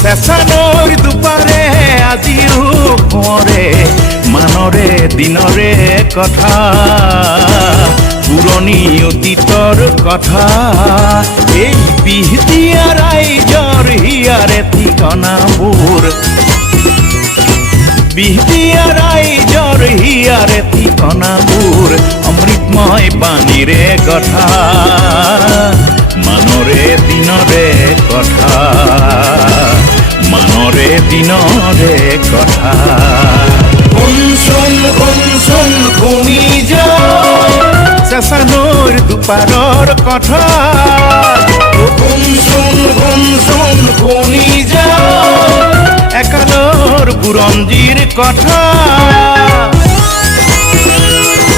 চেঁচানৈৰ দুপাৰে আজিও কোঁৱৰে মানৰে দিনৰে কথা পুৰণি অতীতৰ কথা এই বিহতীয়া ৰাইজৰ হিয়াৰে ঠিকনাবোৰ বিহতীয়া ৰাইজৰ হিয়াৰে ঠিকনাবোৰ অমৃতময় বাণীৰে গঠা মানৰে দিনৰে কথা মানৰে দিনৰে কথা শুনচোন শুনি যা চেঁচানৈৰ দুপাৰৰ কথা শুনচোন শুনি যা একালৰ বুৰঞ্জীৰ কথা